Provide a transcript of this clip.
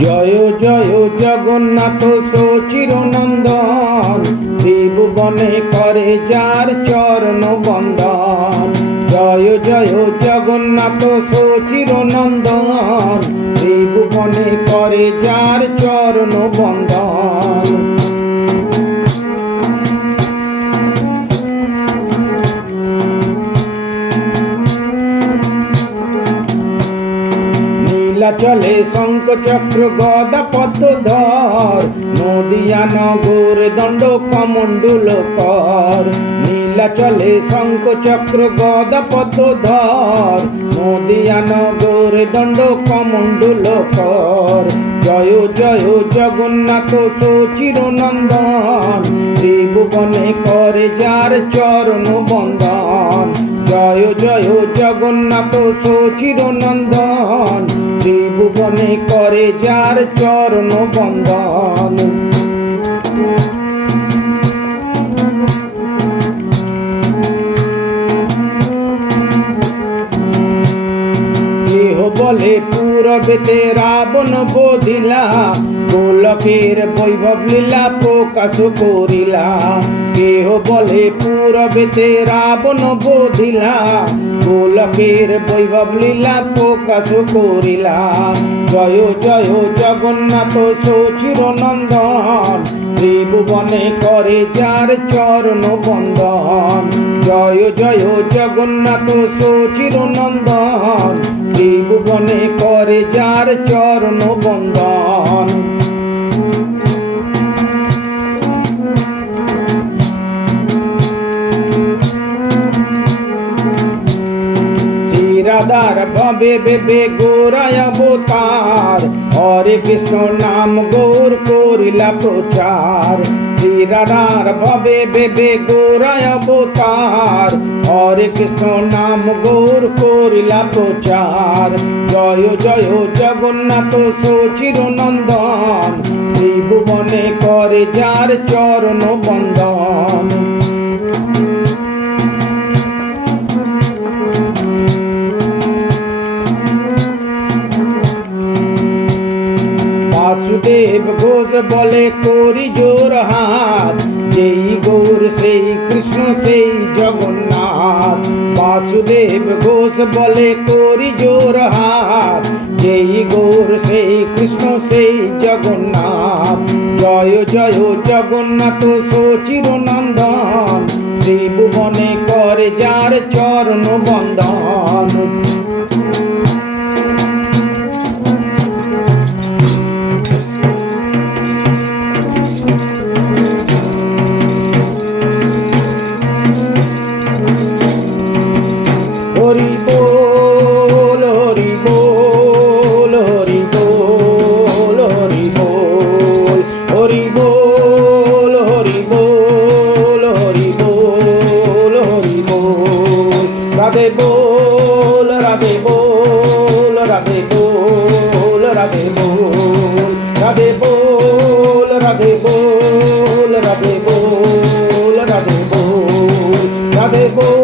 জয় জয় জগন্নাথ সচিরনন্দন, ত্রিভুবনে করে যার চরণ বন্দন। জয় জয় জগন্নাথ সচিরনন্দন, ত্রিভুবনে করে যার চরণ বন্দন। চলে শঙ্খ চক্র গদা পদ্মধর, নদিয়া নগর দণ্ড কমণ্ডল কর। নীলা চলে শঙ্খ চক্র গদা পদ্মধর, নদিয়া নগর দণ্ড কমণ্ডল কর। জয় জয় জগন্নাথ সচিরনন্দন, ত্রিভুবনে করে যার চরণ বন্দন। জয় জয় জগন্নাথ সচিরনন্দন, ত্রিভুবনে করে যার চরণ বন্দন। কেহ বলে পূরবেতে রাবণ বধিলা, গোলকের বৈভব লীলা প্রকাশ করিলা। কেহ বলে পূরবেতে রাবণ বধিলা, গোলকের বৈভব লীলা প্রকাশ করিলা। জয় জয় জগন্নাথ সচিরনন্দন, ত্রিভুবনে করে যার চরণ বন্দন। জয় জয় জগন্নাথ সচিরনন্দন, ত্রিভুবনে করে যার চরণ বন্দন। রাধার ভবে বেবে গৌরায় অবতার, হরে কৃষ্ণ নাম গৌর করিলা প্রচার। শ্রী রাধার ভবে বেবে গৌরায় অবতার, হরে কৃষ্ণ নাম গৌর করিলা প্রচার। জয় জয় জগন্নাথ সচিরনন্দন, ত্রিভুবনে করে যার চরণ বন্দন। বাসুদেব ঘোষ বলে করি জোর হাত, যেই গৌর সেই কৃষ্ণ সেই জগন্নাথ। বাসুদেব ঘোষ বলে করি জোর হাত, যেই গৌর সেই কৃষ্ণ সেই জগন্নাথ। জয় জয় জগন্নাথ সচিরনন্দন, ত্রিভুবনে করে যার চরণ বন্দন। হরি বল হরি বল হরি বল হরি বল হরি বল হরি বল হরি বল হরি বল। রাধে বল রাধে বল রাধে বল রাধে বল রাধে বল রাধে বল রাধে বল রাধে বল রাধে বল।